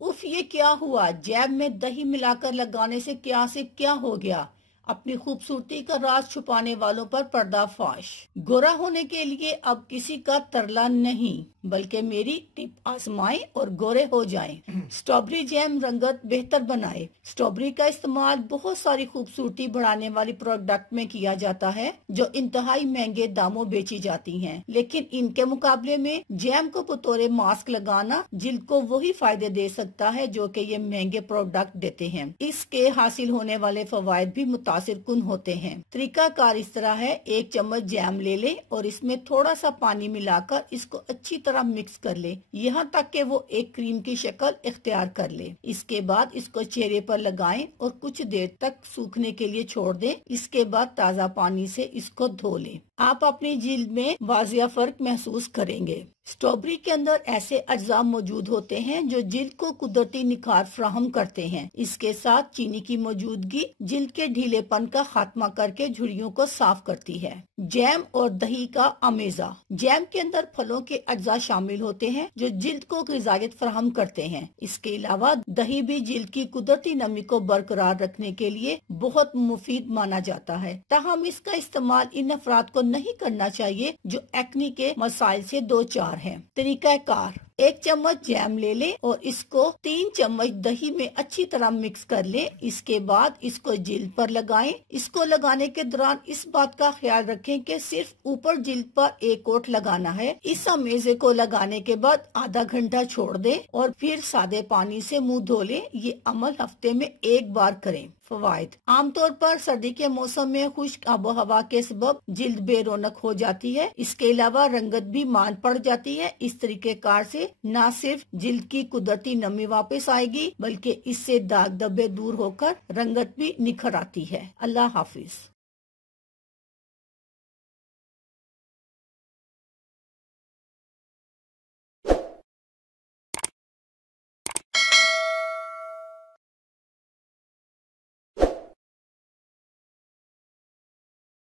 उफ, ये क्या हुआ? जैम में दही मिलाकर लगाने से क्या हो गया? अपनी खूबसूरती का राज छुपाने वालों पर पर्दाफाश। गोरा होने के लिए अब किसी का तरला नहीं, बल्कि मेरी टिप आजमाएं और गोरे हो जाएं। स्ट्रॉबेरी जैम रंगत बेहतर बनाए। स्ट्रॉबेरी का इस्तेमाल बहुत सारी खूबसूरती बढ़ाने वाली प्रोडक्ट में किया जाता है जो इंतहाई महंगे दामों बेची जाती हैं, लेकिन इनके मुकाबले में जैम को बतौर मास्क लगाना जिल्द को वही फायदे दे सकता है जो कि ये महंगे प्रोडक्ट देते हैं। इसके हासिल होने वाले फवायद भी मुतासिर कुन होते हैं। तरीकाकार इस तरह है, 1 चम्मच जैम ले ले और इसमें थोड़ा सा पानी मिलाकर इसको अच्छी तरह मिक्स कर ले, यहाँ तक कि वो एक क्रीम की शक्ल इख्तियार कर ले। इसके बाद इसको चेहरे पर लगाएं और कुछ देर तक सूखने के लिए छोड़ दें। इसके बाद ताज़ा पानी से इसको धो लें। आप अपनी जिल्द में वाजिया फर्क महसूस करेंगे। स्ट्रॉबेरी के अंदर ऐसे अज्जा मौजूद होते हैं जो जिल्द को कुदरती निखार फ्राहम करते हैं। इसके साथ चीनी की मौजूदगी जिल्द के ढीलेपन का खात्मा करके झुर्रियों को साफ करती है। जैम और दही का अमेजा। जैम के अंदर फलों के अज्जा शामिल होते हैं जो जिल्द को ग़िज़ायत फराहम करते हैं। इसके अलावा दही भी जिल्द की कुदरती नमी को बरकरार रखने के लिए बहुत मुफीद माना जाता है। ताहम इसका इस्तेमाल इन अफराद को नहीं करना चाहिए जो एक्ने के मसाइल से दो चार हैं। तरीकाकार, 1 चम्मच जैम ले लें और इसको 3 चम्मच दही में अच्छी तरह मिक्स कर लें। इसके बाद इसको जिल्द पर लगाएं। इसको लगाने के दौरान इस बात का ख्याल रखें कि सिर्फ ऊपर जिल्द पर एक कोट लगाना है। इस अमेजे को लगाने के बाद आधा घंटा छोड़ दें और फिर सादे पानी से मुंह धो लें। ये अमल हफ्ते में 1 बार करें। फवायद, आमतौर पर सर्दी के मौसम में खुश्क आबो हवा के सबब जिल्द बेरौनक हो जाती है। इसके अलावा रंगत भी मान पड़ जाती है। इस तरीकेकार से न सिर्फ जिल्द की कुदरती नमी वापस आएगी बल्कि इससे दाग धब्बे दूर होकर रंगत भी निखर आती है। अल्लाह हाफिज।